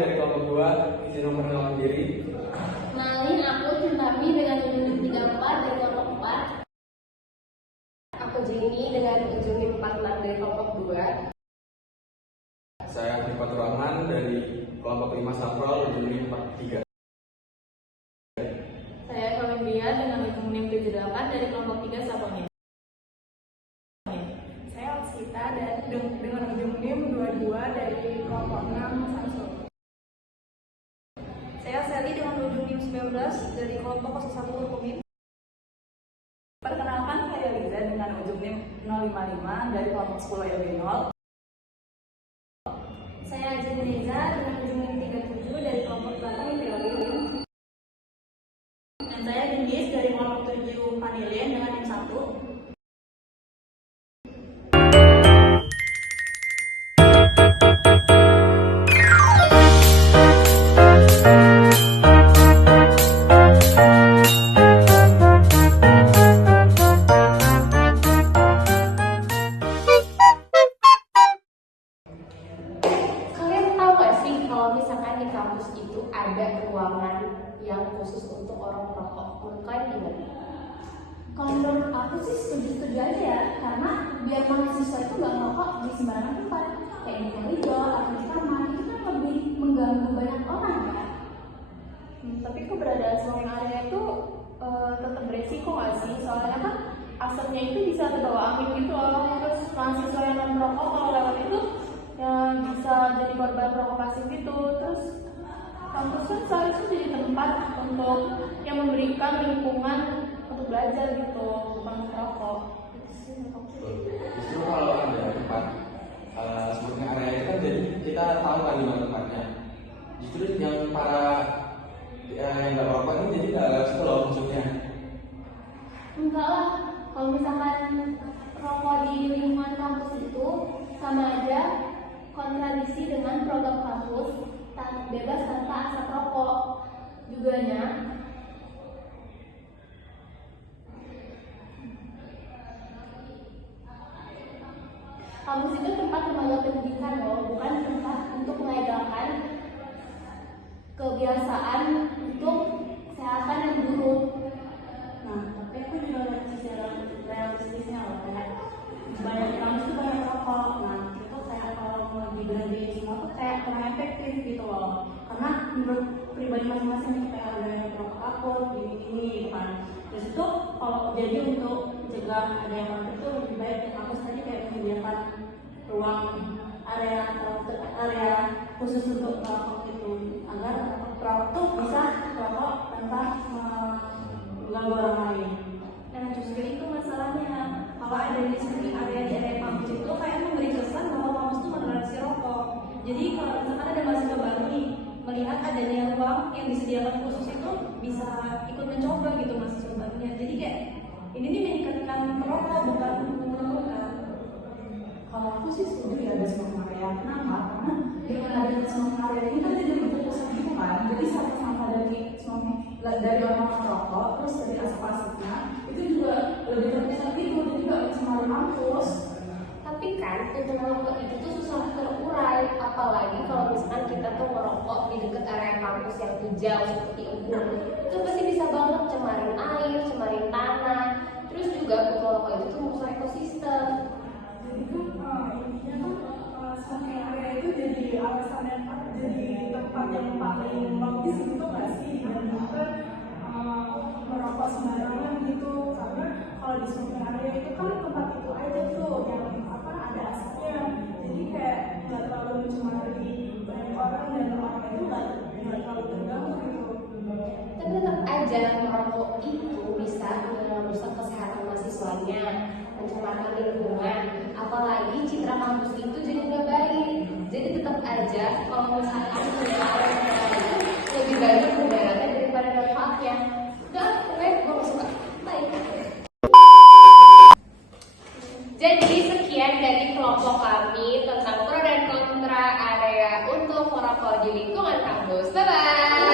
dari kelompok 2, izin memperkenalkan diri. Kenalin, aku Cintami dengan ujung NIM 34 dari kelompok 4. Aku Jenny dengan ujung NIM 46 dari kelompok 2. Saya Fatur Rahman dari kelompok 5 Saprol, ujung NIM 43. Saya Kolombia dengan ujung NIM 78 dari kelompok 3 Saponin. Saya Alsita dengan ujung NIM 22 dari kelompok 6 Samsul. Saya Sally dengan ujung NIM 19 dari kelompok 01 Hukumin. Perkenalkan, saya Liza dengan ujung NIM 055 dari kelompok 10 LB0. Saya Ajin Reza dengan ujung NIM 37 dari kelompok 8 Priori. Dan saya Gendis dari kelompok 7 Panilien dengan NIM 1. Kalian tahu gak sih kalau misalkan di kampus itu ada ruangan yang khusus untuk orang perokok? Menurut kalian gimana? Kalau menurut aku sih setuju-setuju aja ya, karena biar mahasiswa itu nggak ngerokok di sembarangan tempat, kayak di koridor atau di kamar, itu kan lebih mengganggu banyak orang ya. Tapi keberadaan smoking area itu tetap beresiko nggak sih? Soalnya kan asapnya itu bisa terbawa angin gitu loh. Terus mahasiswa yang non merokok kalau lewat itu ya bisa jadi korban rokok pasif gitu. Terus kampus kan seharusnya jadi tempat untuk yang memberikan lingkungan untuk belajar gitu, bukan merokok. Justru kalau ada tempat smoking area itu kan jadi kita tahu kan di mana tempatnya. Justru yang para yang nggak merokok ini jadi nggak lewat situ loh maksudnya. Enggak lah, kalau misalkan rokok di lingkungan kampus itu sama aja kontradiksi dengan program kampus bebas tanpa asap rokok. Juganya kampus itu tempat lembaga pendidikan loh, bukan tempat untuk melegalkan kebiasaan untuk kesehatan yang buruk. Nah, tapi aku juga lihat secara realistisnya loh, kayak banyak kampus tuh banyak rokok. Nah, itu kayak kalau mau diberhentiin semua tuh kayak kurang efektif gitu loh. Karena menurut pribadi masing-masing kayak ada yang rokok takut, gini-gini gitu kan. Terus itu kalau jadi untuk mencegah ada yang rokok itu lebih baik di kampus tadi kayak menyediakan ruang area khusus untuk rokok itu agar perokok tuh bisa rokok tanpa mengganggu orang lain. Nah, justru itu masalahnya. Kalau ada di smoking area di area kampus itu kayak memberi kesan bahwa kampus itu menerapkan rokok. Jadi kalau misalkan ada mahasiswa baru nih melihat adanya ruang yang disediakan khusus itu bisa ikut mencoba gitu mahasiswa barunya. Jadi kayak ini nih meningkatkan perokok bukan menurunkan. Kalau aku sih setuju ya ada smoking area. Kenapa? Karena dengan adanya smoking area ini kan jadi berkesan gitu kan. Jadi sampah dari smoking dari orang merokok terus dari asap-asapnya itu juga lebih terkesan gitu, jadi nggak mencemari kampus. Tapi kan untuk merokok itu tuh susah terurai, apalagi kalau misalkan kita tuh merokok di dekat area kampus yang hijau seperti embun, itu pasti bisa banget cemarin air, cemarin tanah. Terus juga merokok itu tuh merusak ekosistem. Jadi kan intinya kan smoking area itu jadi alasan yang jadi tempat yang paling logis gitu nggak sih? Dan juga merokok sembarangan gitu, karena kalau di smoking area itu kan tempat itu aja tuh yang ada asapnya, jadi kayak nggak terlalu mencemari banyak orang dan orang itu nggak terlalu terganggu gitu. Tapi tetap aja merokok itu bisa merusak kesehatan mahasiswanya, mencemarkan lingkungan, apalagi citra kampus itu jadi nggak baik. Jadi tetap aja kalau misalkan itu lebih banyak mudaratnya daripada manfaatnya. Udah, gue gak suka. Baik. Jadi sekian dari kelompok kami tentang pro dan kontra area untuk merokok di lingkungan kampus. Bye bye.